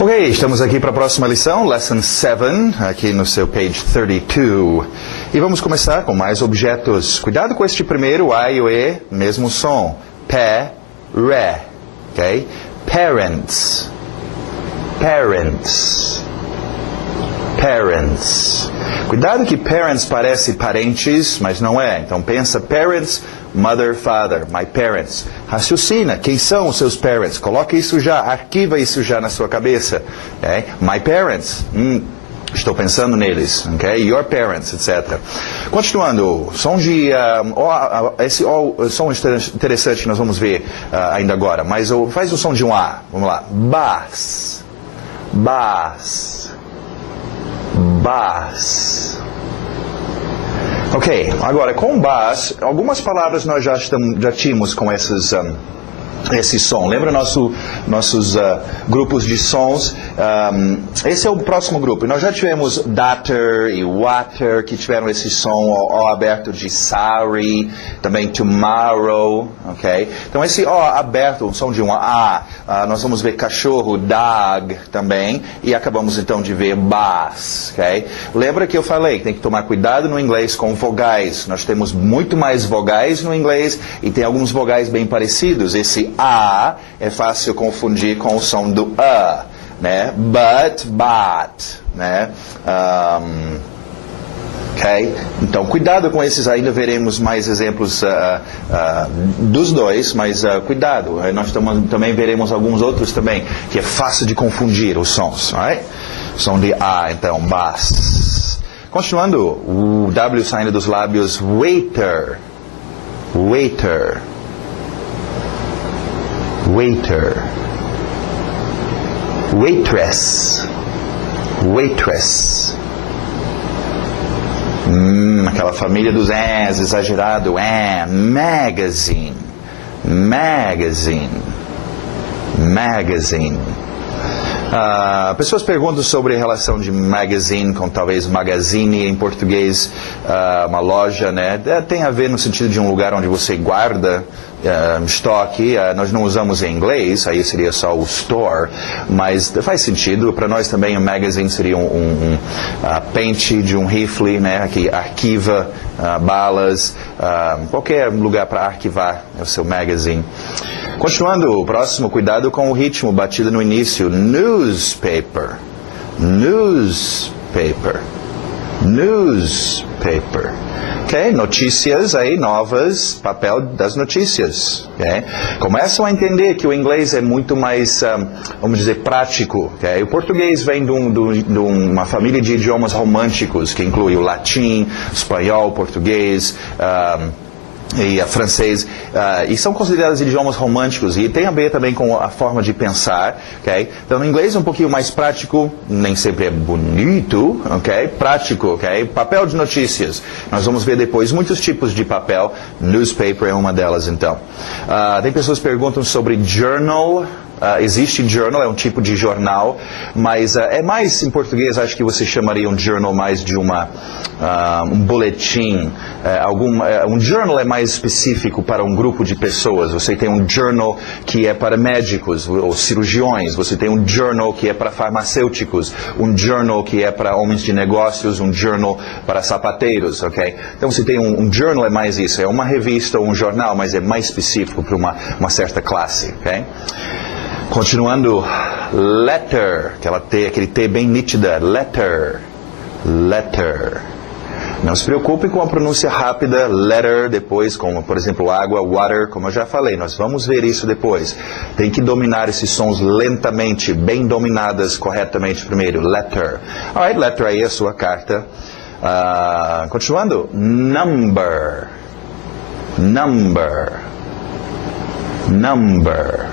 Ok, estamos aqui para a próxima lição, Lesson 7, aqui no seu page 32. E vamos começar com mais objetos. Cuidado com este primeiro, A e o E, mesmo som. Pé, ré, ok? Parents, parents, parents. Cuidado que parents parece parentes, mas não é. Então pensa parents, mother, father, my parents. Raciocina, quem são os seus parents? Coloque isso já, arquiva isso já na sua cabeça. Okay? My parents, estou pensando neles. Okay? Your parents, etc. Continuando, som de... esse som interessante que nós vamos ver ainda agora, mas faz o som de um A. Vamos lá. Bass, bass, bass. Ok, agora com bass, algumas palavras nós já tínhamos com esse som. Lembra nossos grupos de sons? Esse é o próximo grupo. Nós já tivemos daughter e water, que tiveram esse som O aberto de sorry, também tomorrow, ok? Então esse O aberto, o som de um A, nós vamos ver cachorro, dog também, e acabamos então de ver bass, ok? Lembra que eu falei que tem que tomar cuidado no inglês com vogais. Nós temos muito mais vogais no inglês e tem alguns vogais bem parecidos. Esse A é fácil confundir com o som do A, né? But, né? Ok? Então, cuidado com esses, ainda veremos mais exemplos dos dois, mas cuidado, nós também veremos alguns outros também, que é fácil de confundir os sons, right? Som de A, então, bass. Continuando, o W saindo dos lábios, waiter, waiter, waiter, waitress, waitress. Aquela família dos S, exagerado, magazine, magazine, magazine. Pessoas perguntam sobre a relação de magazine com talvez magazine em português, uma loja, né? Tem a ver no sentido de um lugar onde você guarda estoque. Nós não usamos em inglês, aí seria só o store, mas faz sentido. Para nós também o magazine seria um pente de um rifle, né? Que arquiva balas, qualquer lugar para arquivar é o seu magazine. Continuando, o próximo, cuidado com o ritmo, batida no início. Newspaper, newspaper, newspaper. Ok, notícias aí novas, papel das notícias. Okay? Começam a entender que o inglês é muito mais, vamos dizer, prático. Okay? O português vem de uma família de idiomas românticos, que inclui o latim, espanhol, português, e francês, e são considerados idiomas românticos e tem a ver também com a forma de pensar, ok? Então, o inglês é um pouquinho mais prático, nem sempre é bonito, ok? Prático, ok? Papel de notícias. Nós vamos ver depois muitos tipos de papel. Newspaper é uma delas, então. Tem pessoas que perguntam sobre journal. Existe journal, é um tipo de jornal, mas é mais, em português, acho que você chamaria um journal mais de um boletim. Um journal é mais específico para um grupo de pessoas. Você tem um journal que é para médicos ou cirurgiões, você tem um journal que é para farmacêuticos, um journal que é para homens de negócios, um journal para sapateiros, ok? Então você tem um journal, é mais isso, é uma revista ou um jornal, mas é mais específico para uma certa classe, ok? Continuando, letter, aquele T bem nítida, letter, letter. Não se preocupe com a pronúncia rápida, letter, depois, como por exemplo água, water, como eu já falei, nós vamos ver isso depois. Tem que dominar esses sons lentamente, bem dominadas corretamente primeiro, letter. Alright, letter aí é a sua carta. Continuando, number, number, number.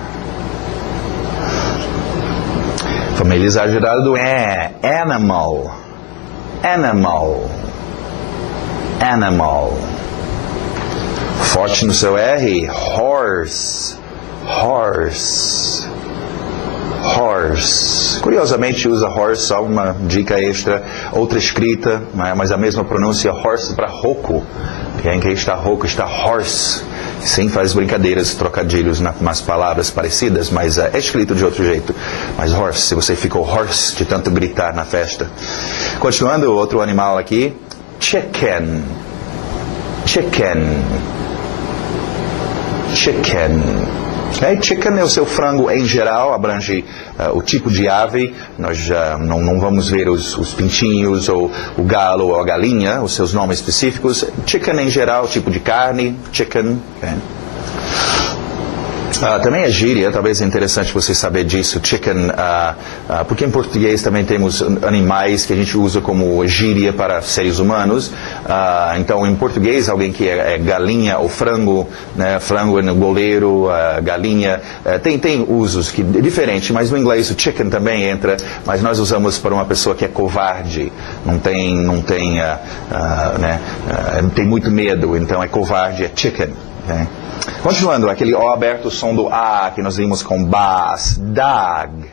Família exagerada do animal, animal, animal. Forte no seu R, horse, horse, horse. Curiosamente usa horse, só uma dica extra, outra escrita, mas a mesma pronúncia, horse para rouco. Quem está rouco está horse. Sim, faz brincadeiras, trocadilhos nas palavras parecidas, mas é escrito de outro jeito. Mas horse, se você ficou hoarse de tanto gritar na festa. Continuando, outro animal aqui. Chicken. Chicken. Chicken. Okay? Chicken é o seu frango em geral, abrange o tipo de ave. Nós não vamos ver os pintinhos, ou o galo, ou a galinha, os seus nomes específicos. Chicken em geral, tipo de carne, chicken. Okay? Também é gíria, talvez é interessante você saber disso, chicken, porque em português também temos animais que a gente usa como gíria para seres humanos. Então, em português, alguém que é galinha ou frango, né, frango no goleiro, galinha, tem usos que diferentes, mas no inglês o chicken também entra, mas nós usamos para uma pessoa que é covarde, tem muito medo, então é covarde, é chicken. Okay? Continuando, aquele O aberto, o som do A, que nós vimos com bass. Dog.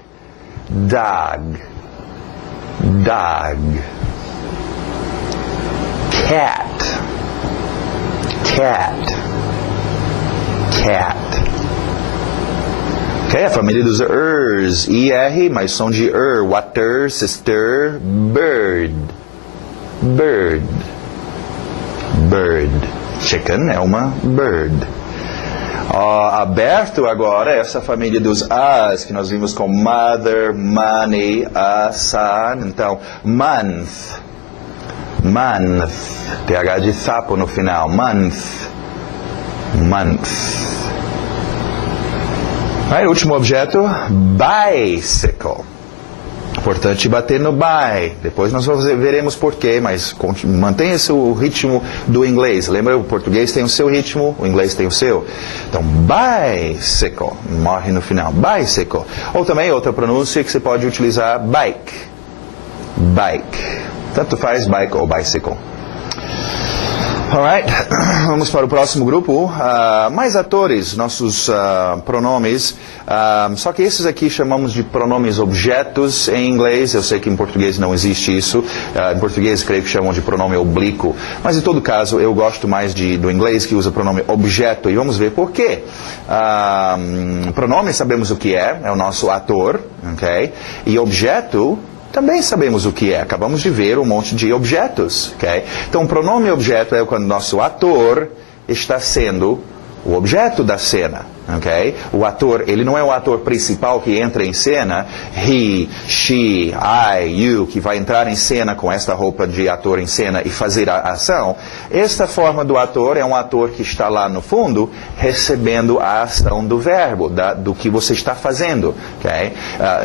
Dog. Dog. Cat. Cat. Cat. Ok, a família dos ers. IR, mais som de water, sister, bird. Bird. Bird. Chicken é uma bird. Aberto agora, essa família dos As, que nós vimos com mother, money, son. Então, month. Month. TH de sapo no final. Month. Month. Aí, último objeto, bicycle. Importante bater no by. Depois nós veremos porquê, mas mantenha o ritmo do inglês. Lembra, o português tem o seu ritmo, o inglês tem o seu. Então, bicycle. Morre no final. Bicycle. Ou também outra pronúncia que você pode utilizar, bike. Bike. Tanto faz bike ou bicycle. Alright, vamos para o próximo grupo. Mais atores, nossos pronomes. Só que esses aqui chamamos de pronomes objetos em inglês. Eu sei que em português não existe isso. Em português creio que chamam de pronome oblíquo. Mas em todo caso, eu gosto mais do inglês que usa pronome objeto. E vamos ver por quê. Pronome sabemos o que é o nosso ator. Okay? E objeto também sabemos o que é. Acabamos de ver um monte de objetos. Okay? Então, pronome objeto é quando nosso ator está sendo o objeto da cena. Okay? O ator, ele não é o ator principal que entra em cena. He, she, I, you, que vai entrar em cena com esta roupa de ator em cena e fazer a ação. Esta forma do ator é um ator que está lá no fundo recebendo a ação do verbo, do que você está fazendo. Okay?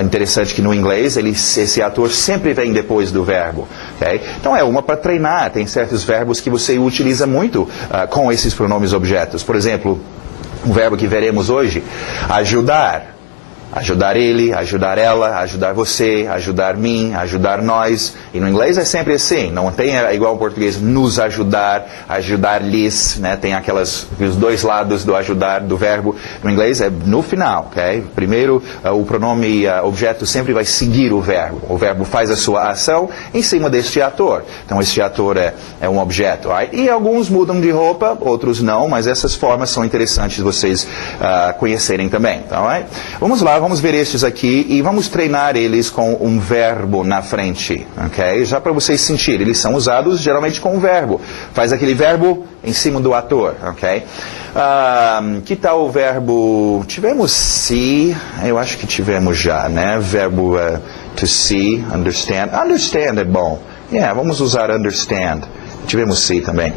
Interessante que no inglês esse ator sempre vem depois do verbo. Okay? Então é uma para treinar. Tem certos verbos que você utiliza muito com esses pronomes objetos. Por exemplo, um verbo que veremos hoje, ajudar. Ajudar ele, ajudar ela, ajudar você, ajudar mim, ajudar nós. E no inglês é sempre assim, não tem igual ao português, nos ajudar, ajudar-lhes, né? Tem os dois lados do ajudar, do verbo. No inglês é no final, ok? Primeiro, o pronome objeto sempre vai seguir o verbo. O verbo faz a sua ação em cima deste ator. Então, este ator é um objeto. Right? E alguns mudam de roupa, outros não, mas essas formas são interessantes vocês conhecerem também. Right? Vamos lá. Vamos ver estes aqui e vamos treinar eles com um verbo na frente, ok? Já para vocês sentirem, eles são usados geralmente com um verbo. Faz aquele verbo em cima do ator, ok? Que tal o verbo... Tivemos see, eu acho que tivemos já, né? Verbo to see, understand. Understand é bom. Vamos usar understand. Tivemos see também.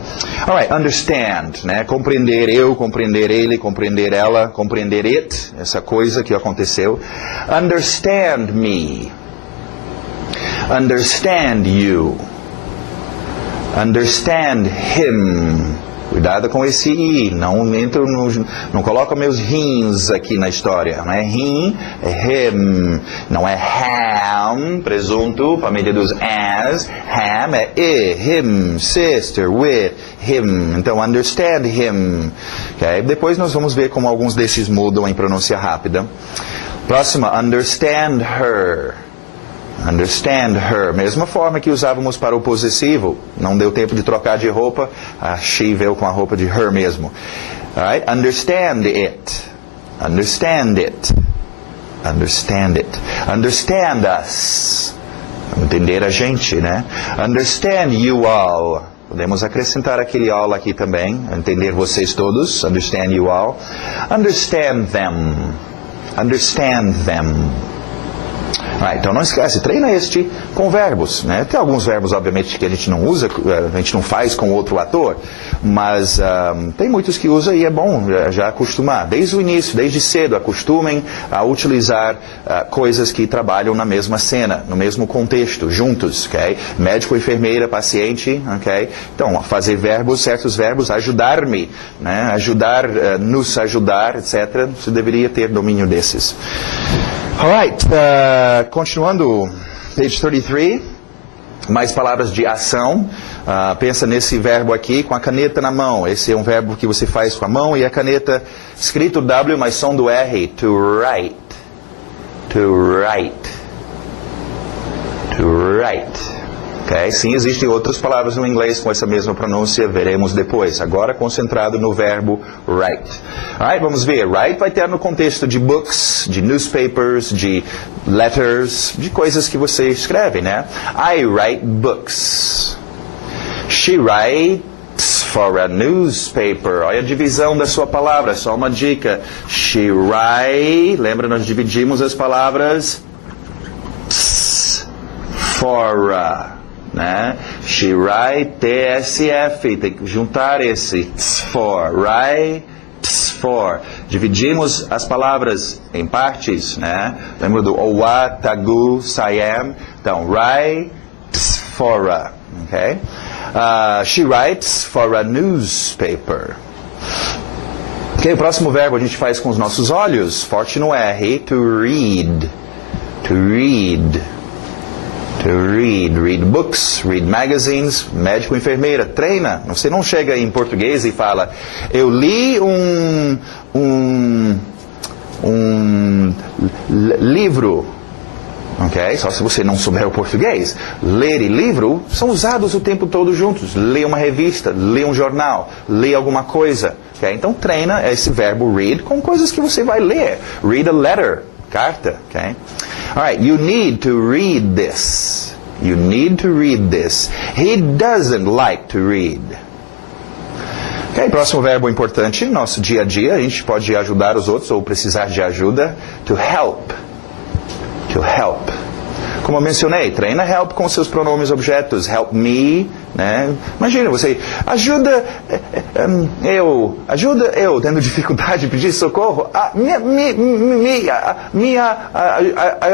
Alright, understand, né? Compreender eu, compreender ele, compreender ela, compreender it, essa coisa que aconteceu. Understand me. Understand you. Understand him. Cuidado com esse I, não coloca meus rins aqui na história. Não é him, é him. Não é ham, presunto, família dos as. Ham é him, sister, with, him. Então, understand him. Okay? Depois nós vamos ver como alguns desses mudam em pronúncia rápida. Próxima, understand her. Understand her. Mesma forma que usávamos para o possessivo. Não deu tempo de trocar de roupa. A she veio com a roupa de her mesmo. Alright? Understand it. Understand it. Understand it. Understand us. Entender a gente, né? Understand you all. Podemos acrescentar aquele all aqui também. Entender vocês todos. Understand you all. Understand them. Understand them. Então não esquece, treina este com verbos, né? Tem alguns verbos, obviamente, que a gente não usa, a gente não faz com outro ator, mas tem muitos que usa e é bom já acostumar. Desde o início, desde cedo, acostumem a utilizar coisas que trabalham na mesma cena, no mesmo contexto, juntos, ok? Médico, enfermeira, paciente, ok? Então, fazer verbos, certos verbos, ajudar-me, né? Ajudar, nos ajudar, etc. Você deveria ter domínio desses. Alright, continuando, page 33, mais palavras de ação. Pensa nesse verbo aqui, com a caneta na mão. Esse é um verbo que você faz com a mão e a caneta, escrito W, mas som do R, to write. To write. To write. Okay? Sim, existem outras palavras no inglês com essa mesma pronúncia, veremos depois. Agora concentrado no verbo write. Alright, vamos ver. Write vai ter no contexto de books, de newspapers, de letters, de coisas que você escreve, né? I write books. She writes for a newspaper. Olha a divisão da sua palavra, só uma dica. She writes, lembra, nós dividimos as palavras for a. Né? She write TSF, tem que juntar esse for, writes for. Dividimos as palavras em partes, né? Lembra do owa, tagu, sayam? Então, writes for a, ok? She writes for a newspaper. Ok, o próximo verbo a gente faz com os nossos olhos, forte no R, to read. To read. To read. Read books, read magazines, médico, enfermeira. Treina. Você não chega em português e fala, eu li um livro. Ok? Só se você não souber o português. Ler e livro são usados o tempo todo juntos. Lê uma revista, lê um jornal, lê alguma coisa. Okay? Então treina esse verbo read com coisas que você vai ler. Read a letter. Carta, ok? Alright, you need to read this. You need to read this. He doesn't like to read. Ok, próximo verbo importante, nosso dia a dia, a gente pode ajudar os outros ou precisar de ajuda. To help. To help. Como eu mencionei, treina help com seus pronomes objetos. Help me, né? Imagina, você ajuda eu tendo dificuldade de pedir socorro. Me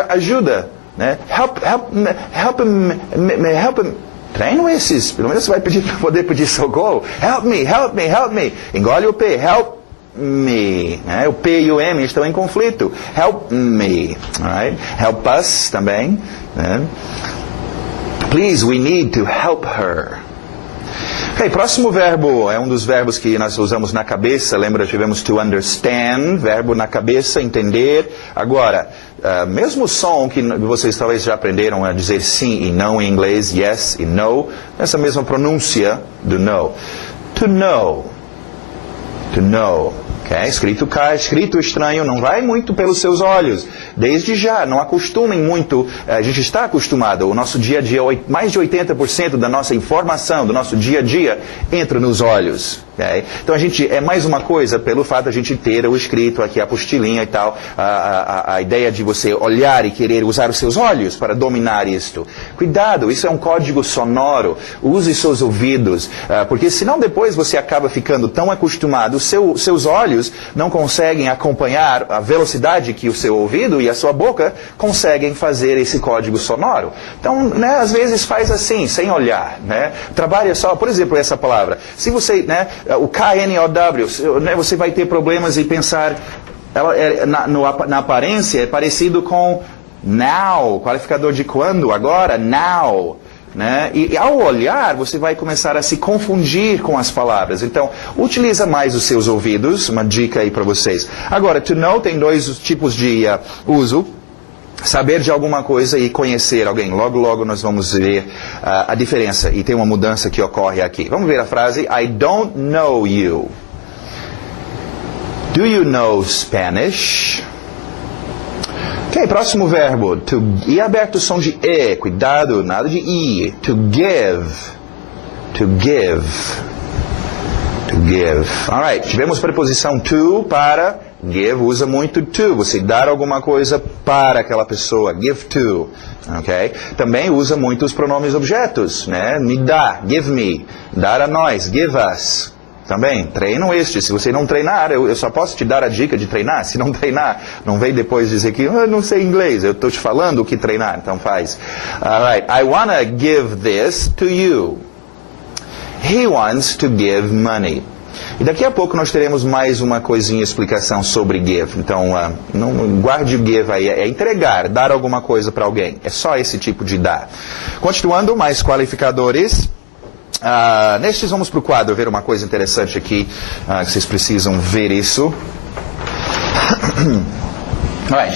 ajuda, né? Help him. Treino esses, pelo menos você vai pedir para poder pedir socorro. Help me. Engole o P, help me, né? O P e o M estão em conflito. Help me, right? Help us também, né? Please, we need to help her. Ok, próximo verbo é um dos verbos que nós usamos na cabeça. Lembra, tivemos to understand, verbo na cabeça, entender. Agora, mesmo som que vocês talvez já aprenderam a dizer sim e não em inglês, yes e no, essa mesma pronúncia do no. To know. To know. Okay? Escrito estranho, não vai muito pelos seus olhos. Desde já, não acostumem muito. A gente está acostumado. O nosso dia a dia, mais de 80% da nossa informação, do nosso dia a dia, entra nos olhos. Okay? Então a gente, é mais uma coisa pelo fato de a gente ter o escrito aqui, a apostilinha e tal, a ideia de você olhar e querer usar os seus olhos para dominar isto. Cuidado, isso é um código sonoro. Use seus ouvidos, porque senão depois você acaba ficando tão acostumado, seus olhos não conseguem acompanhar a velocidade que o seu ouvido e a sua boca conseguem fazer esse código sonoro. Então, né, às vezes faz assim, sem olhar, né? Trabalha só, por exemplo, essa palavra. Se você, né, o KNOW, né, você vai ter problemas em pensar, ela na aparência é parecido com now, qualificador de quando, agora, now. Né? E ao olhar, você vai começar a se confundir com as palavras. Então, utiliza mais os seus ouvidos, uma dica aí para vocês. Agora, to know tem dois tipos de uso. Saber de alguma coisa e conhecer alguém. Logo, logo nós vamos ver a diferença. E tem uma mudança que ocorre aqui. Vamos ver a frase, I don't know you. Do you know Spanish? Ok, próximo verbo. E aberto o som de E. Cuidado, nada de I. To give. To give. To give. Alright, tivemos preposição to para give, usa muito to. Você dar alguma coisa para aquela pessoa. Give to. Ok? Também usa muito os pronomes objetos, né? Me dá, give me. Dar a nós, give us. Também, treinam este. Se você não treinar, eu só posso te dar a dica de treinar. Se não treinar, não vem depois dizer que eu não sei inglês. Eu estou te falando o que treinar, então faz. Alright, I wanna give this to you. He wants to give money. E daqui a pouco nós teremos mais uma coisinha, explicação sobre give. Então, não guarde o give aí. É entregar, dar alguma coisa para alguém. É só esse tipo de dar. Continuando, mais qualificadores. Nestes vamos para o quadro ver uma coisa interessante aqui, que vocês precisam ver isso.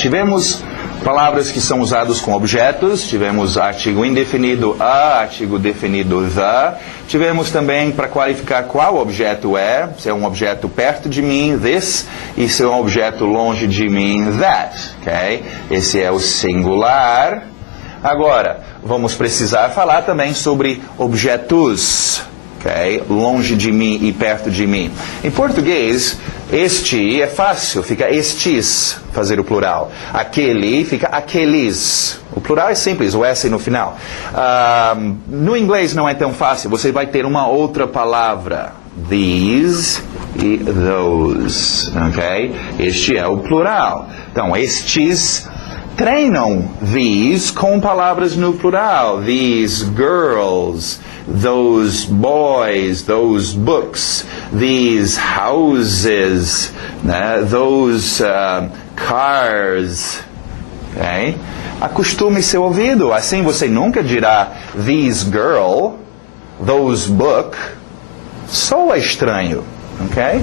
Tivemos palavras que são usadas com objetos, tivemos artigo indefinido a, artigo definido the, tivemos também para qualificar qual objeto é, se é um objeto perto de mim, this, e se é um objeto longe de mim, that, ok? Esse é o singular. Agora, vamos precisar falar também sobre objetos, ok? Longe de mim e perto de mim. Em português, este é fácil, fica estes, fazer o plural. Aquele fica aqueles. O plural é simples, o S no final. No inglês não é tão fácil, você vai ter uma outra palavra. These e those, ok? Este é o plural. Então, estes... Treinam these com palavras no plural. These girls, those boys, those books, these houses, né? Those cars. Okay? Acostume seu ouvido. Assim você nunca dirá this girl, those book. Soa estranho. Okay?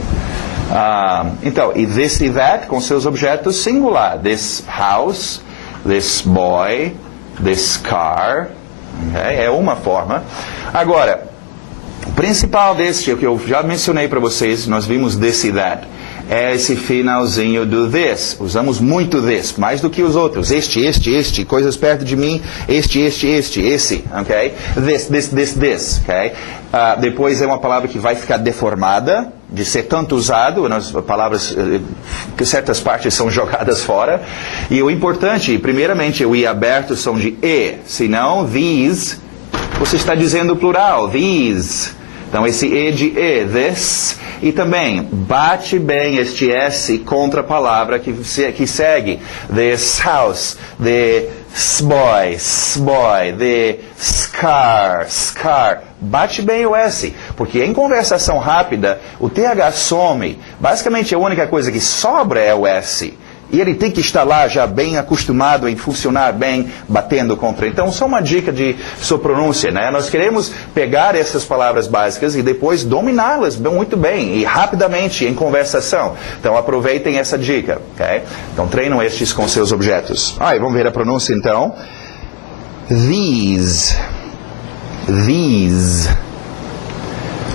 Então, e this e that com seus objetos singular. This house, this boy, this car. Okay? É uma forma. Agora, o principal deste, o que eu já mencionei para vocês, nós vimos this e that, é esse finalzinho do this. Usamos muito this, mais do que os outros. Este, coisas perto de mim, esse, ok? This, ok? Depois é uma palavra que vai ficar deformada, de ser tanto usado, nas palavras que certas partes são jogadas fora. E o importante, primeiramente, o i aberto são de e, senão these, você está dizendo plural, these. Então esse e de e, this, e também bate bem este s contra a palavra que segue. This house, this boy, this car. Bate bem o S, porque em conversação rápida o TH some. Basicamente a única coisa que sobra é o S. E ele tem que estar lá já bem acostumado em funcionar bem, batendo contra. Então, só uma dica de sua pronúncia, né? Nós queremos pegar essas palavras básicas e depois dominá-las muito bem e rapidamente em conversação. Então, aproveitem essa dica, ok? Então, treinam estes com seus objetos. Vamos ver a pronúncia, então. These.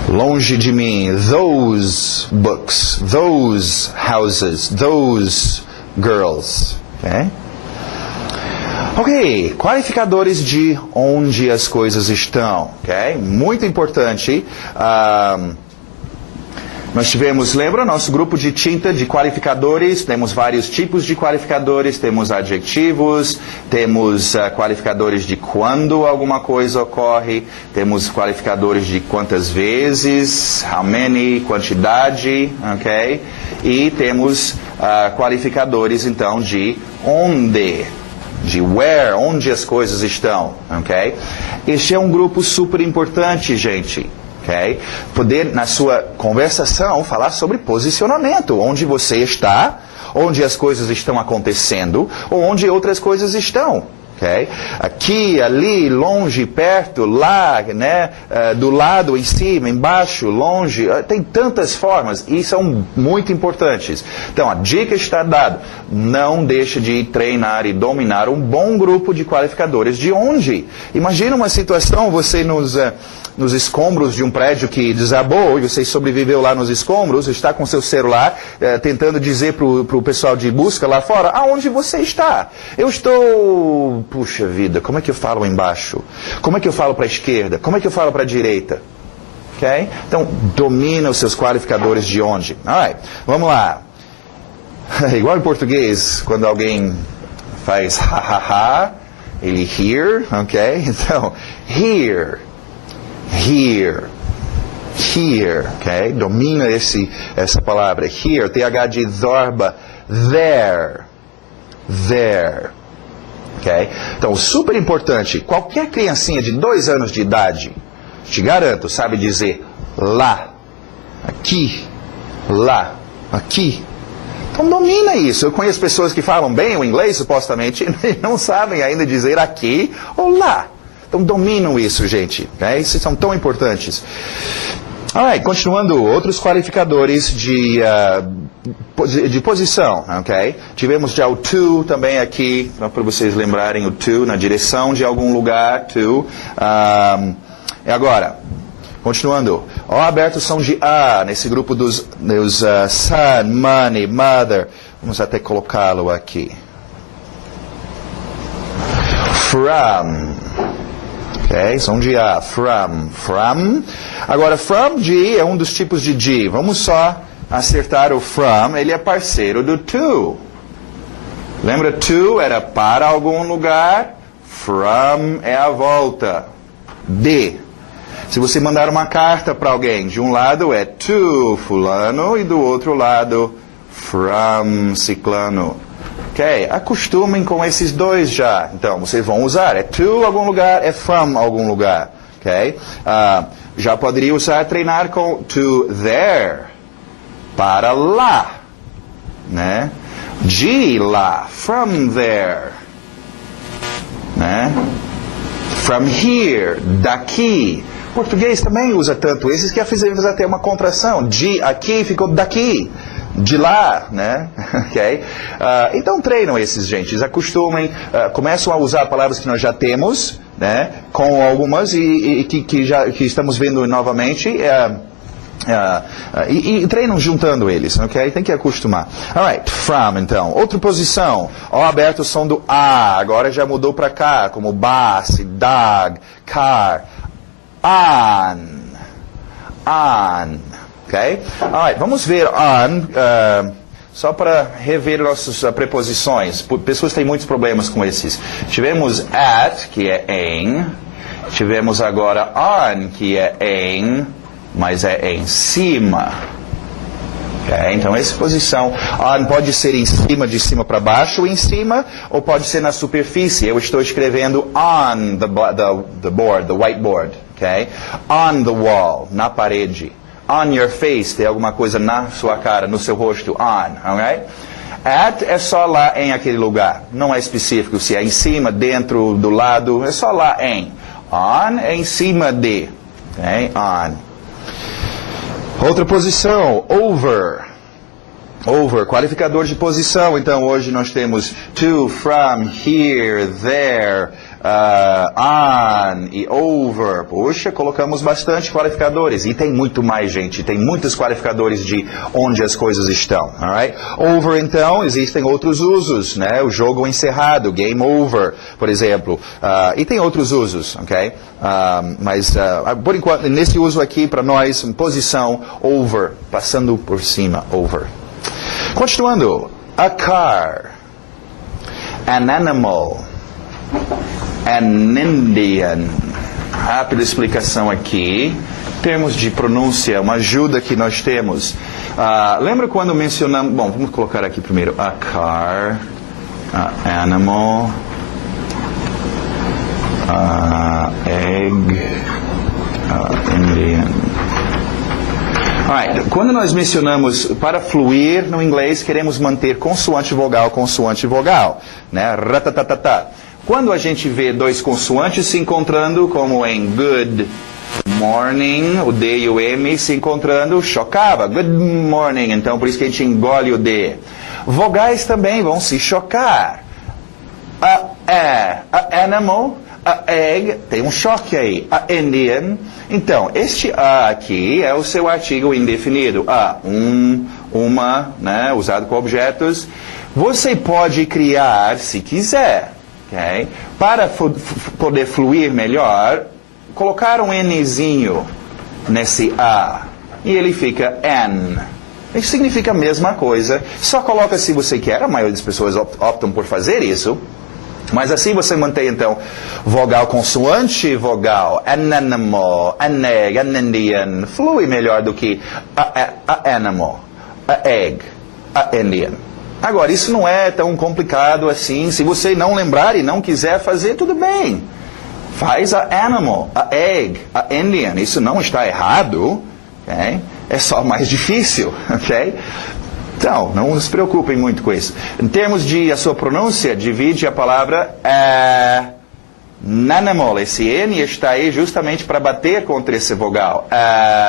Longe de mim. Those books. Those houses. Those girls. Ok, qualificadores de onde as coisas estão. Ok, muito importante. Nós tivemos, lembra, nosso grupo de tinta de qualificadores, temos vários tipos de qualificadores, temos adjetivos, temos qualificadores de quando alguma coisa ocorre, temos qualificadores de quantas vezes, how many, quantidade, ok? E temos qualificadores, então, de onde, de where, onde as coisas estão, ok? Este é um grupo super importante, gente. Okay? Poder, na sua conversação, falar sobre posicionamento, onde você está, onde as coisas estão acontecendo, ou onde outras coisas estão. Okay? Aqui, ali, longe, perto, lá, né? Do lado, em cima, embaixo, longe, tem tantas formas e são muito importantes. Então, a dica está dada. Não deixe de treinar e dominar um bom grupo de qualificadores de onde. Imagina uma situação, você nos escombros de um prédio que desabou e você sobreviveu lá nos escombros, está com seu celular tentando dizer para o pessoal de busca lá fora, aonde você está? Eu estou... Puxa vida, como é que eu falo embaixo? Como é que eu falo para a esquerda? Como é que eu falo para a direita? Okay? Então, domina os seus qualificadores de onde. Alright, vamos lá. Igual em português, quando alguém faz ha-ha-ha, ele here, ok? Então, here, ok? Domina essa palavra. Here, TH de Zorba, there, ok? Então, super importante, qualquer criancinha de 2 anos de idade, te garanto, sabe dizer lá, aqui, lá, aqui. Então domina isso. Eu conheço pessoas que falam bem o inglês, supostamente, e não sabem ainda dizer aqui ou lá. Então dominam isso, gente. Okay? Esses são tão importantes. Alright, continuando, outros qualificadores de posição, ok? Tivemos já o to também aqui, para vocês lembrarem o to, na direção de algum lugar, to. E agora, continuando, O aberto são de A, nesse grupo dos son, money, mother. Vamos até colocá-lo aqui. From. Ok, são de A, from. Agora, from de é um dos tipos de de. Vamos só acertar o from, ele é parceiro do to. Lembra, to era para algum lugar, from é a volta. De. Se você mandar uma carta para alguém, de um lado é to fulano e do outro lado from ciclano. Ok? Acostumem com esses dois já. Então, vocês vão usar. É to algum lugar, é from algum lugar. Ok? Já poderia usar, treinar com to there. Para lá. Né? De lá. From there. Né? From here. Daqui. Português também usa tanto esses que fizemos até uma contração. De aqui ficou daqui. De lá, né? Ok? Então treinam esses, gente. Acostumem, começam a usar palavras que nós já temos, né? Com algumas e que estamos vendo novamente. E treinam juntando eles, ok? Tem que acostumar. Alright, from, então. Outra posição. O aberto o som do A. Agora já mudou para cá, como bus, dog, car. On. Ok? Alright, vamos ver on, só para rever nossas preposições. Pessoas têm muitos problemas com esses. Tivemos at, que é em. Tivemos agora on, que é em, mas é em cima. Okay? Então, essa posição, on pode ser em cima, de cima para baixo, em cima, ou pode ser na superfície. Eu estou escrevendo on the board, the whiteboard. Okay? On the wall, na parede. On your face, tem alguma coisa na sua cara, no seu rosto. On, alright? At é só lá em aquele lugar. Não é específico se é em cima, dentro, do lado. É só lá em. On é em cima de. Okay? On. Outra posição, over. Over, qualificador de posição. Então, hoje nós temos to, from, here, there, on e over. Puxa, colocamos bastante qualificadores. E tem muito mais, gente. Tem muitos qualificadores de onde as coisas estão. Alright? Over, então, existem outros usos, né? O jogo encerrado, game over, por exemplo. E tem outros usos, ok? Mas, por enquanto, nesse uso aqui, para nós, posição, over, passando por cima, over. Continuando, a car, an animal, an Indian. Rápida explicação aqui. Termos de pronúncia, uma ajuda que nós temos. Lembra quando mencionamos... Bom, vamos colocar aqui primeiro. A car, a animal, egg, Indian. Alright, quando nós mencionamos para fluir no inglês, queremos manter consoante vogal, né? Ratatatata. Quando a gente vê dois consoantes se encontrando, como em good morning, o D e o M se encontrando, chocava. Good morning, então por isso que a gente engole o D. Vogais também vão se chocar. A animal, A egg, tem um choque aí. A Indian. Então, este a aqui é o seu artigo indefinido. A, uma, né, usado com objetos. Você pode criar, se quiser, okay? Para poder fluir melhor, colocar um Nzinho nesse A. E ele fica N. Isso significa a mesma coisa. Só coloca se você quer. A maioria das pessoas optam por fazer isso. Mas assim você mantém, então, vogal, consoante, vogal, animal, egg, Indian, flui melhor do que a animal, a egg, a Indian. Agora, isso não é tão complicado assim. Se você não lembrar e não quiser fazer, tudo bem. Faz a animal, a egg, a Indian. Isso não está errado, okay? É só mais difícil, ok? Então, não se preocupem muito com isso. Em termos de a sua pronúncia, divide a palavra animal. Esse N está aí justamente para bater contra esse vogal.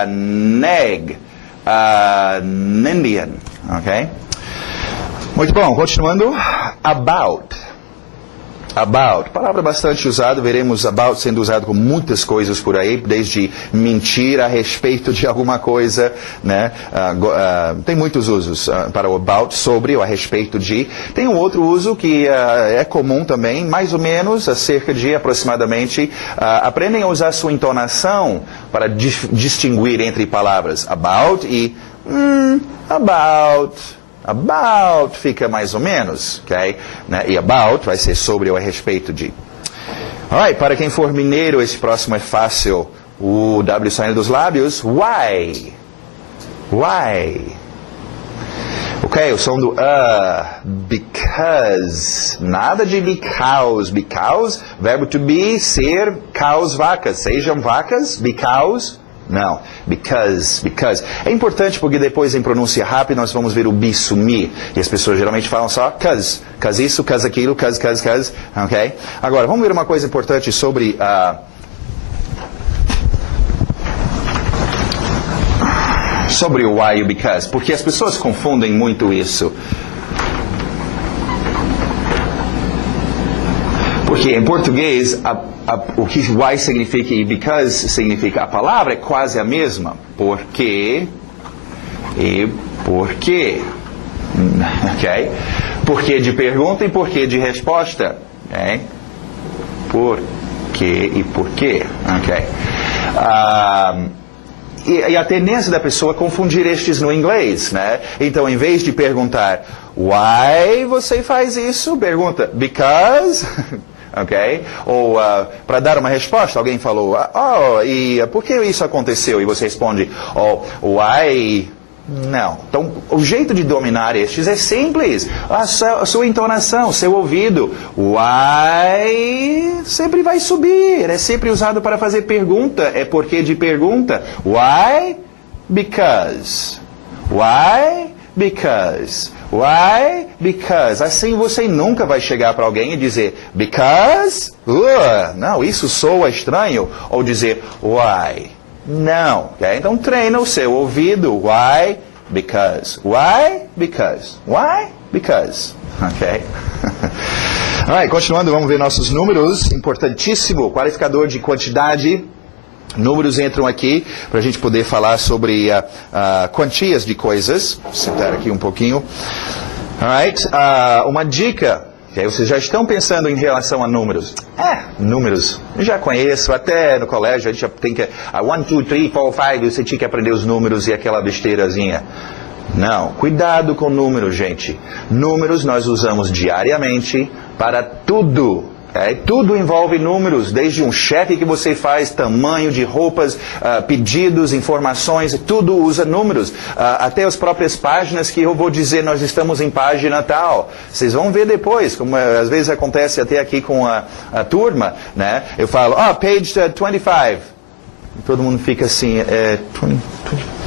Neg, Indian, ok? Muito bom, continuando. About. About, palavra bastante usada, veremos about sendo usado com muitas coisas por aí, desde mentir a respeito de alguma coisa, né? Tem muitos usos para o about, sobre ou a respeito de. Tem um outro uso que é comum também, mais ou menos, acerca de aproximadamente, aprendem a usar sua entonação para distinguir entre palavras about e about. About fica mais ou menos, ok? Né? E about vai ser sobre ou a respeito de. Alright, para quem for mineiro, esse próximo é fácil. O W saindo dos lábios. Why? Why? Ok, o som do because. Nada de because. Because, verbo to be, ser, cows, vacas. Sejam vacas, because. Não, because. É importante porque depois em pronúncia rápida nós vamos ver o be sumir. E as pessoas geralmente falam só cause isso, cause aquilo, cause, ok? Agora, vamos ver uma coisa importante sobre sobre o why e o because, porque as pessoas confundem muito isso. Porque em português, o que why significa e because significa, a palavra é quase a mesma. Porque e porquê. Ok? Porquê de pergunta e porquê de resposta. Ok? Porquê e porquê. Ok? E a tendência da pessoa é confundir estes no inglês, né? Então, em vez de perguntar why você faz isso, pergunta because... Ok? Ou para dar uma resposta, alguém falou, e por que isso aconteceu? E você responde, why? Não. Então, o jeito de dominar estes é simples. A sua entonação, seu ouvido. Why sempre vai subir. É sempre usado para fazer pergunta. É porque de pergunta. Why? Because. Why? Because. Why? Because. Assim você nunca vai chegar para alguém e dizer because? Não, isso soa estranho. Ou dizer why? Não. Okay? Então treina o seu ouvido. Why? Because. Why? Because. Why? Because. Ok? Alright, continuando, vamos ver nossos números. Importantíssimo, qualificador de quantidade. Números entram aqui para a gente poder falar sobre quantias de coisas. Vou sentar aqui um pouquinho. Alright, uma dica. Okay, vocês já estão pensando em relação a números? Números. Eu já conheço, até no colégio a gente já tem que... 1, 2, 3, 4, 5, você tinha que aprender os números e aquela besteirazinha. Não, cuidado com números, gente. Números nós usamos diariamente para tudo. Tudo envolve números, desde um cheque que você faz, tamanho de roupas, pedidos, informações, tudo usa números. Até as próprias páginas que eu vou dizer, nós estamos em página tal. Vocês vão ver depois, como às vezes acontece até aqui com a turma, né? Eu falo, page 25. E todo mundo fica assim, 20,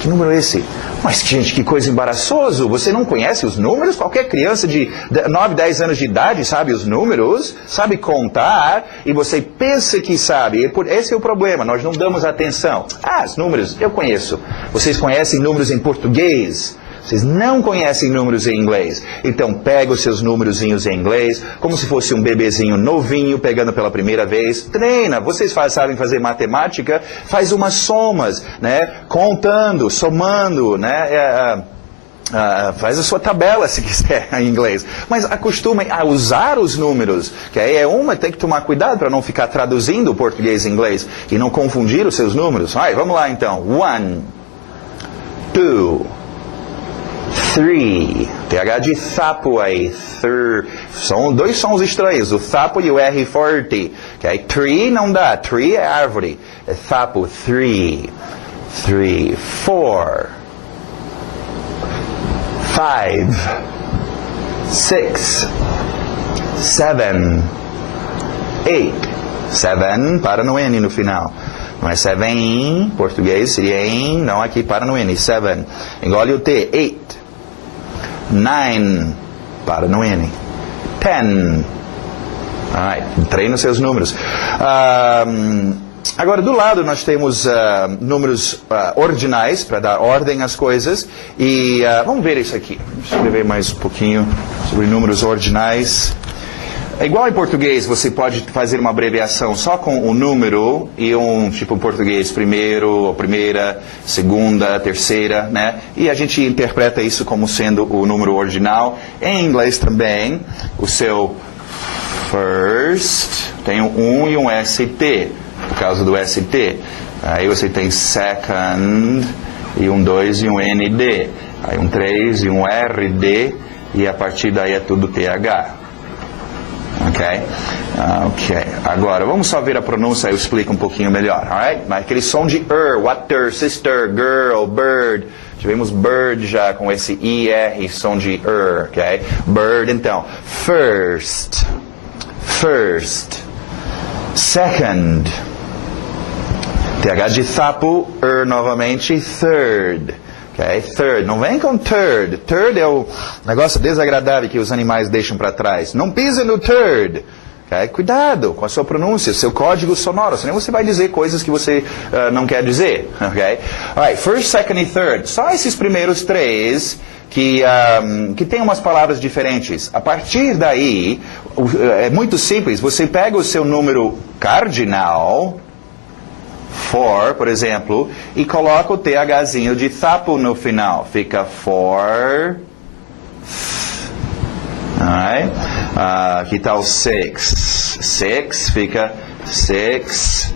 que número é esse? Mas, gente, que coisa embaraçoso. Você não conhece os números? Qualquer criança de 9, 10 anos de idade sabe os números, sabe contar, e você pensa que sabe. Esse é o problema, nós não damos atenção. Os números, eu conheço. Vocês conhecem números em português? Vocês não conhecem números em inglês. Então, pega os seus númerozinhos em inglês, como se fosse um bebezinho novinho, pegando pela primeira vez. Treina. Vocês sabem fazer matemática? Faz umas somas, né? Contando, somando, né? Faz a sua tabela, se quiser, em inglês. Mas acostumem a usar os números. Que aí tem que tomar cuidado para não ficar traduzindo o português em inglês e não confundir os seus números. Vamos lá, então. 1, 2, 3. TH de sapo aí. São dois sons estranhos, o sapo e o R forte. Okay? Tree não dá. Tree é árvore. É sapo. 3, 4. 5, 6, 7, 8. 7 para no N no final. Não é 7 em português, seria em, não aqui para no N. 7. Engole o T. 8. 9 para no N. 10. Treina seus números. Agora, do lado, nós temos números ordinais, para dar ordem às coisas. E vamos ver isso aqui. Vamos escrever mais um pouquinho sobre números ordinais. É igual em português, você pode fazer uma abreviação só com o número e tipo português, primeiro, ou primeira, segunda, terceira, né? E a gente interpreta isso como sendo o número ordinal. Em inglês também, o seu first tem um e um ST. Por causa do ST. Aí você tem second, e um 2 e um ND. Aí um 3 e um RD, e a partir daí é tudo TH. Ok? Agora, vamos só ver a pronúncia, eu explico um pouquinho melhor, alright? Mas aquele som de water, sister, girl, bird. Tivemos bird já com esse IR, som de ok? Bird, então. First. Second. TH de sapo, novamente, third. Okay? Third. Não vem com third. Third é o negócio desagradável que os animais deixam para trás. Não pisa no third. Okay? Cuidado com a sua pronúncia, seu código sonoro, senão você vai dizer coisas que você não quer dizer. Okay? Alright, first, second e third. Só esses primeiros três que tem umas palavras diferentes. A partir daí, é muito simples. Você pega o seu número cardinal, for, por exemplo, e coloca o THzinho de sapo no final. Fica for. Alright? Aqui está o 6. 6 fica 6.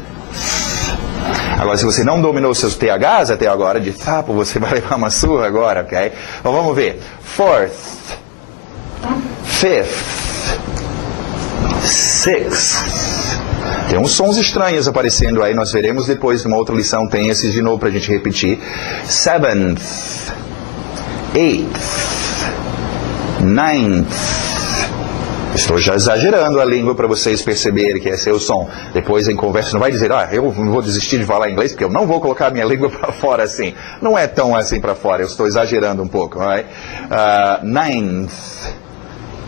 Agora, se você não dominou seus THs até agora, de sapo, você vai levar uma surra agora, ok? Então, vamos ver. Fourth. Fifth. Sixth. Tem uns sons estranhos aparecendo aí, nós veremos depois numa outra lição, tem esses de novo para a gente repetir. Seventh. Eighth. Ninth. Estou já exagerando a língua para vocês perceberem que esse é o som. Depois em conversa não vai dizer, eu vou desistir de falar inglês porque eu não vou colocar minha língua para fora assim. Não é tão assim para fora, eu estou exagerando um pouco. Right? Ninth,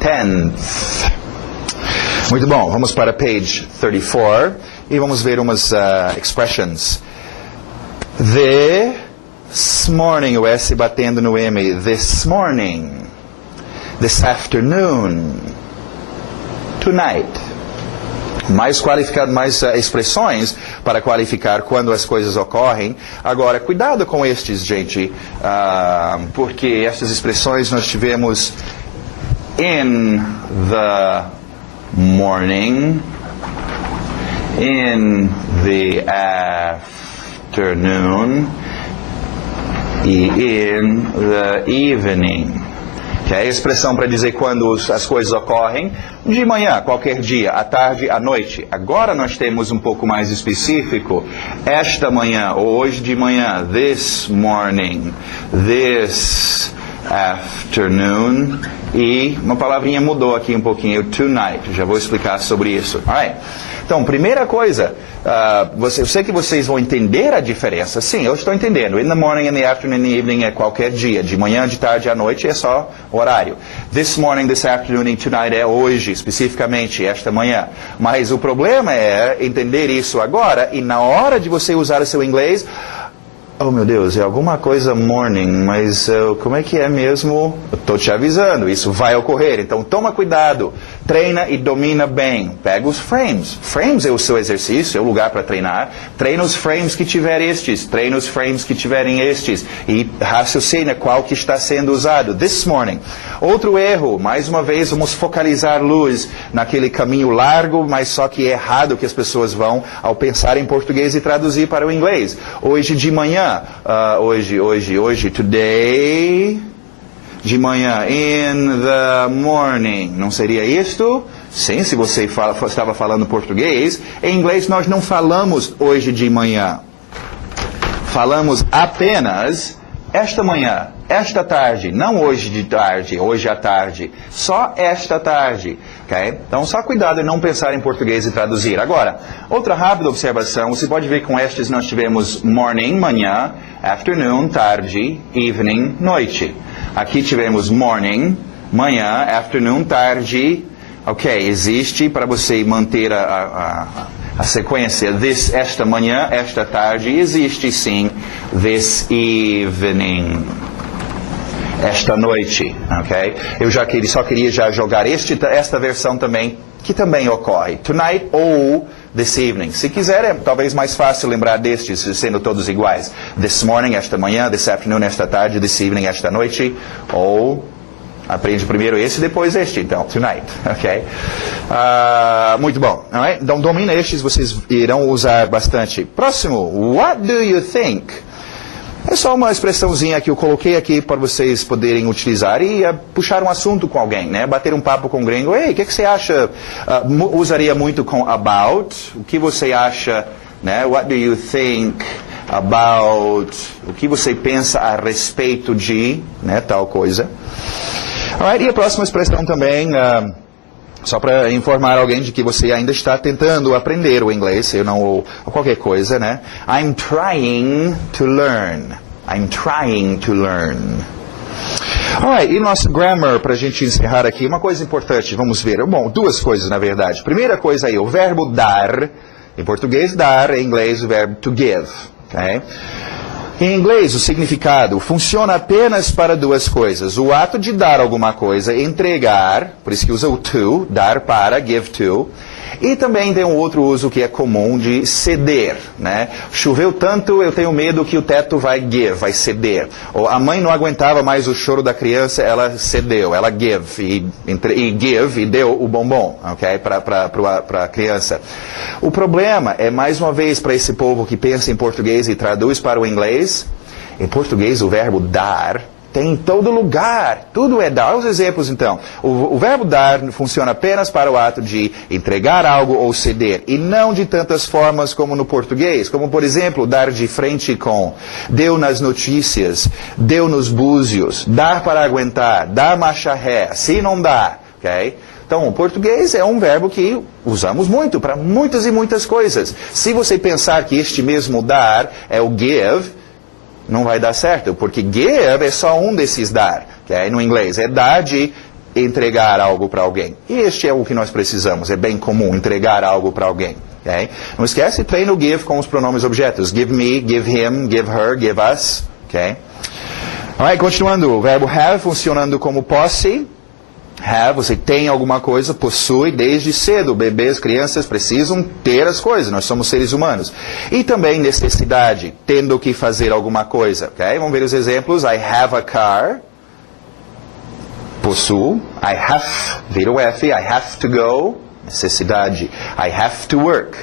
tenth. Muito bom, vamos para page 34 e vamos ver umas expressions. This morning, o S batendo no M. This morning. This afternoon. Tonight. Mais qualificado, mais expressões para qualificar quando as coisas ocorrem. Agora, cuidado com estes, gente, porque essas expressões nós tivemos in the morning, in the afternoon e in the evening. Que é a expressão para dizer quando as coisas ocorrem, de manhã, qualquer dia, à tarde, à noite. Agora nós temos um pouco mais específico, esta manhã, ou hoje de manhã, this morning, this afternoon, e uma palavrinha mudou aqui um pouquinho, tonight. Já vou explicar sobre isso. Alright. Então, primeira coisa, eu sei que vocês vão entender a diferença. Sim, eu estou entendendo. In the morning, in the afternoon, in the evening é qualquer dia. De manhã, de tarde, à noite é só horário. This morning, this afternoon and tonight é hoje, especificamente, esta manhã. Mas o problema é entender isso agora e na hora de você usar o seu inglês, Oh meu Deus, é alguma coisa morning, mas como é que é mesmo? Eu estou te avisando, isso vai ocorrer. Então toma cuidado, treina e domina bem. Pega os frames. Frames é o seu exercício, é o lugar para treinar. Treina os frames que tiverem estes, treina os frames que tiverem estes. E raciocina qual que está sendo usado. This morning. Outro erro, mais uma vez, vamos focalizar luz naquele caminho largo, mas só que errado que as pessoas vão ao pensar em português e traduzir para o inglês. Hoje de manhã. Hoje, today, de manhã, in the morning, não seria isto? Sim, se você estava falando português, em inglês nós não falamos hoje de manhã, falamos apenas esta manhã, esta tarde, não hoje de tarde, hoje à tarde, só esta tarde, ok? Então, só cuidado em não pensar em português e traduzir. Agora, outra rápida observação, você pode ver que com estes nós tivemos morning, manhã, afternoon, tarde, evening, noite. Aqui tivemos morning, manhã, afternoon, tarde, ok? Existe para você manter a sequência, esta manhã, esta tarde, existe sim, this evening, esta noite, ok? Eu só queria jogar esta versão também, que também ocorre, tonight ou this evening. Se quiser, é talvez mais fácil lembrar destes, sendo todos iguais. This morning, esta manhã, this afternoon, esta tarde, this evening, esta noite, ou... Aprende primeiro esse e depois este, então, tonight, ok? Muito bom, alright? Então domina estes, vocês irão usar bastante. Próximo, what do you think? É só uma expressãozinha que eu coloquei aqui para vocês poderem utilizar e puxar um assunto com alguém, né? Bater um papo com um gringo. Ei, o que você acha? Usaria muito com about. O que você acha, né? What do you think about? O que você pensa a respeito de, né? Tal coisa. Alright, e a próxima expressão também, só para informar alguém de que você ainda está tentando aprender o inglês, ou qualquer coisa, né? I'm trying to learn. I'm trying to learn. Alright, e nosso grammar, para a gente encerrar aqui, uma coisa importante, vamos ver. Bom, duas coisas na verdade. Primeira coisa aí, o verbo dar, em português dar, em inglês o verbo to give, ok? Em inglês, o significado funciona apenas para duas coisas. O ato de dar alguma coisa, entregar, por isso que usa o to, dar para, give to. E também tem um outro uso que é comum de ceder, né? Choveu tanto, eu tenho medo que o teto vai ceder. Ou a mãe não aguentava mais o choro da criança, ela cedeu, ela give e deu o bombom, ok? Para a criança. O problema é, mais uma vez, para esse povo que pensa em português e traduz para o inglês, em português o verbo dar tem em todo lugar, tudo é dar. Os exemplos então, o verbo dar funciona apenas para o ato de entregar algo ou ceder, e não de tantas formas como no português, como por exemplo, dar de frente com, deu nas notícias, deu nos búzios, dar para aguentar, dar marcha ré, assim não dá, ok? Então, o português é um verbo que usamos muito para muitas e muitas coisas. Se você pensar que este mesmo dar é o give, não vai dar certo, porque give é só um desses dar, okay? No inglês é dar de entregar algo para alguém. E este é o que nós precisamos, é bem comum entregar algo para alguém. Okay? Não esquece, treina o give com os pronomes objetos. Give me, give him, give her, give us. Okay? Alright, continuando, o verbo have funcionando como posse. Have, você tem alguma coisa, possui desde cedo. Bebês, crianças precisam ter as coisas, nós somos seres humanos. E também necessidade, tendo que fazer alguma coisa. Okay? Vamos ver os exemplos. I have a car. Possuo. I have, vira o F, I have to go. Necessidade. I have to work.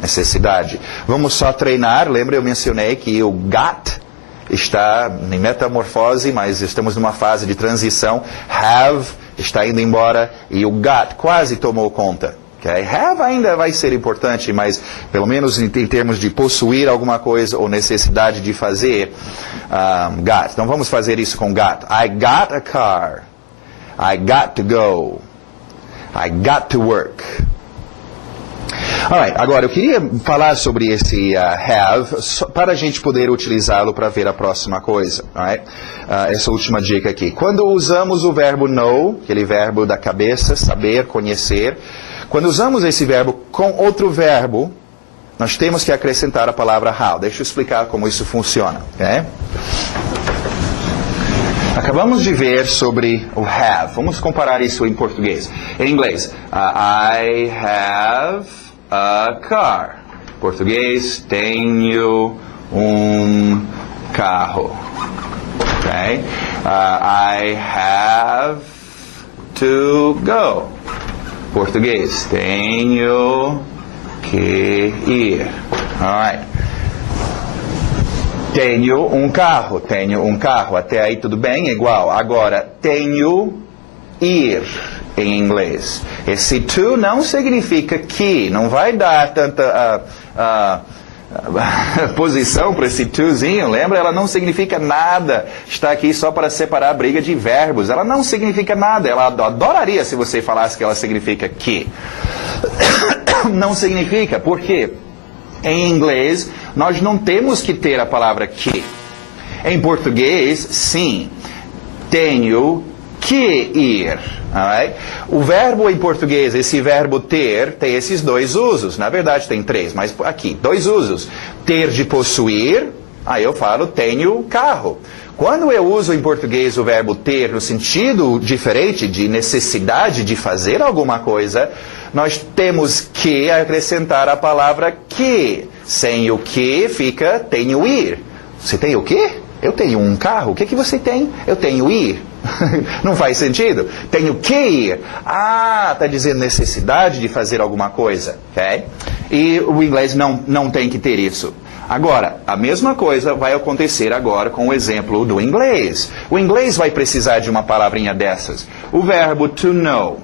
Necessidade. Vamos só treinar. Lembra, eu mencionei que o got está em metamorfose, mas estamos numa fase de transição. Have está indo embora e o got quase tomou conta. Okay? Have ainda vai ser importante, mas pelo menos em termos de possuir alguma coisa ou necessidade de fazer, got. Então vamos fazer isso com got. I got a car. I got to go. I got to work. Alright, agora eu queria falar sobre esse have para a gente poder utilizá-lo para ver a próxima coisa. Alright? Essa última dica aqui. Quando usamos o verbo know, aquele verbo da cabeça, saber, conhecer, quando usamos esse verbo com outro verbo, nós temos que acrescentar a palavra how. Deixa eu explicar como isso funciona. Okay? Acabamos de ver sobre o have. Vamos comparar isso em português. Em inglês, I have a car. Português, tenho carro. Okay? I have to go. Português, tenho que ir. Alright. Tenho carro. Até aí tudo bem? Igual. Agora, tenho ir em inglês. Esse to não significa que. Não vai dar tanta posição para esse tozinho. Lembra? Ela não significa nada. Está aqui só para separar a briga de verbos. Ela não significa nada. Ela adoraria se você falasse que ela significa que. Não significa. Por quê? Em inglês, nós não temos que ter a palavra que. Em português, sim. Tenho que ir. Alright? O verbo em português, esse verbo ter, tem esses dois usos. Na verdade, tem três, mas aqui, dois usos. Ter de possuir, aí eu falo tenho carro. Quando eu uso em português o verbo ter no sentido diferente de necessidade de fazer alguma coisa, nós temos que acrescentar a palavra que. Sem o que fica tenho ir. Você tem o quê? Eu tenho um carro. O que você tem? Eu tenho ir. Não faz sentido? Tenho que ir. Está dizendo necessidade de fazer alguma coisa. Okay? E o inglês não tem que ter isso. Agora, a mesma coisa vai acontecer agora com o exemplo do inglês. O inglês vai precisar de uma palavrinha dessas. O verbo to know,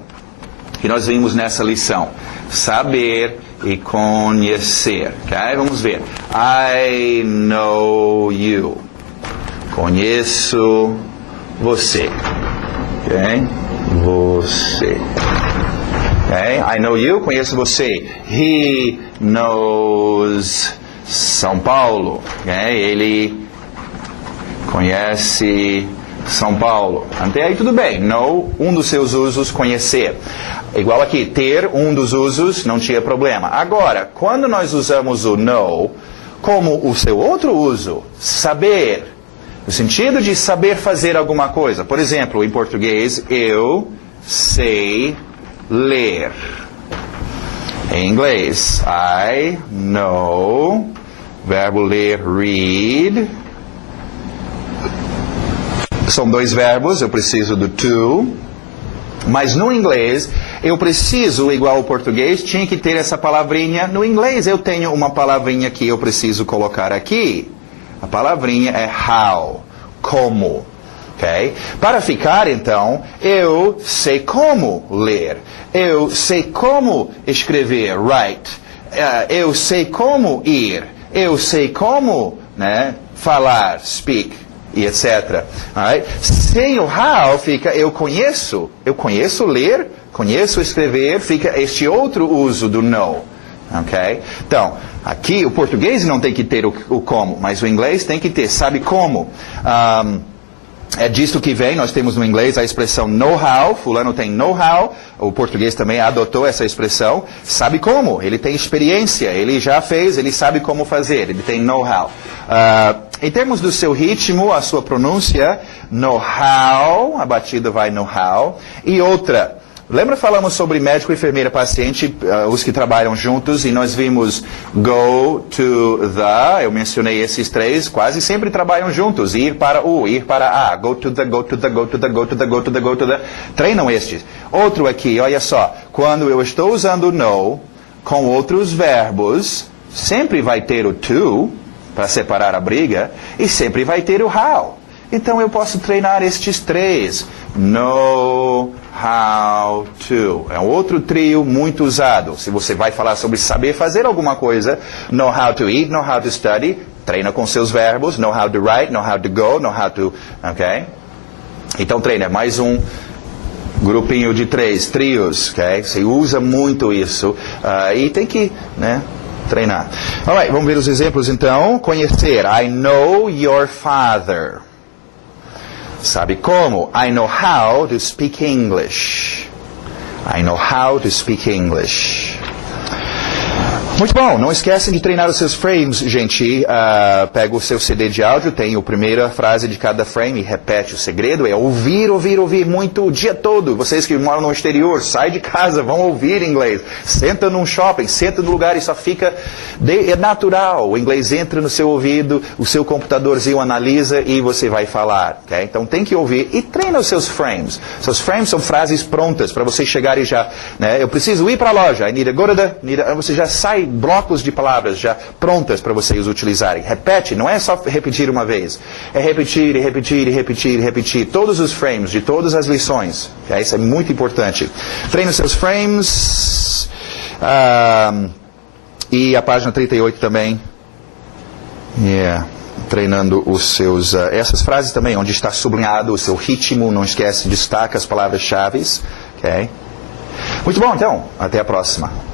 que nós vimos nessa lição. Saber e conhecer. Okay? Vamos ver. I know you. Conheço você. Okay? Você. Okay? I know you. Conheço você. He knows São Paulo. Okay? Ele conhece São Paulo. Até aí tudo bem. Know, um dos seus usos, conhecer. Igual aqui, ter, um dos usos, não tinha problema. Agora, quando nós usamos o know como o seu outro uso, saber, no sentido de saber fazer alguma coisa. Por exemplo, em português, eu sei ler. Em inglês, I know, verbo ler, read. São dois verbos, eu preciso do to. Mas no inglês, eu preciso, igual ao português, tinha que ter essa palavrinha. No inglês, eu tenho uma palavrinha que eu preciso colocar aqui. A palavrinha é how, como. Okay? Para ficar, então, eu sei como ler. Eu sei como escrever, write. Eu sei como ir. Eu sei como, né, falar, speak, e etc. Alright? Sem o how, fica eu conheço ler, conheço escrever, fica este outro uso do know. Okay? Então, aqui o português não tem que ter o como, mas o inglês tem que ter, sabe como. É disso que vem, nós temos no inglês a expressão know-how, fulano tem know-how, o português também adotou essa expressão, sabe como, ele tem experiência, ele já fez, ele sabe como fazer, ele tem know-how. Em termos do seu ritmo, a sua pronúncia, know-how, a batida vai know-how, e outra, lembra falamos sobre médico, enfermeira, paciente, os que trabalham juntos, e nós vimos go to the, eu mencionei esses três, quase sempre trabalham juntos, ir para o, ir para a, go to the, go to the, go to the, go to the, go to the, go to the, treinam estes. Outro aqui, olha só, quando eu estou usando no com outros verbos, sempre vai ter o to, para separar a briga, e sempre vai ter o how. Então eu posso treinar estes três. Know how to. É um outro trio muito usado. Se você vai falar sobre saber fazer alguma coisa, know how to eat, know how to study, treina com seus verbos, know how to write, know how to go, know how to... Ok? Então treina. Mais um grupinho de três, trios. Ok? Você usa muito isso. E tem que, né, treinar. Alright, vamos ver os exemplos então. Conhecer. I know your father. Sabe como? I know how to speak English. I know how to speak English. Muito bom, não esquecem de treinar os seus frames, gente. Pega o seu CD de áudio, tem a primeira frase de cada frame e repete. O segredo é ouvir, ouvir, ouvir muito o dia todo. Vocês que moram no exterior, sai de casa, vão ouvir inglês. Senta num shopping, senta no lugar e só fica... É natural, o inglês entra no seu ouvido, o seu computadorzinho analisa e você vai falar. Okay? Então tem que ouvir e treina os seus frames. Seus frames são frases prontas para você chegar e já... Né, eu preciso ir para a loja, I need to go to the... Você já sai blocos de palavras já prontas para vocês utilizarem. Repete, não é só repetir uma vez. É repetir, e repetir, e repetir, e repetir. Todos os frames de todas as lições. Okay? Isso é muito importante. Treine os seus frames. E a página 38 também. Treinando os seus... essas frases também, onde está sublinhado o seu ritmo. Não esquece, destaca as palavras-chave. Okay? Muito bom, então. Até a próxima.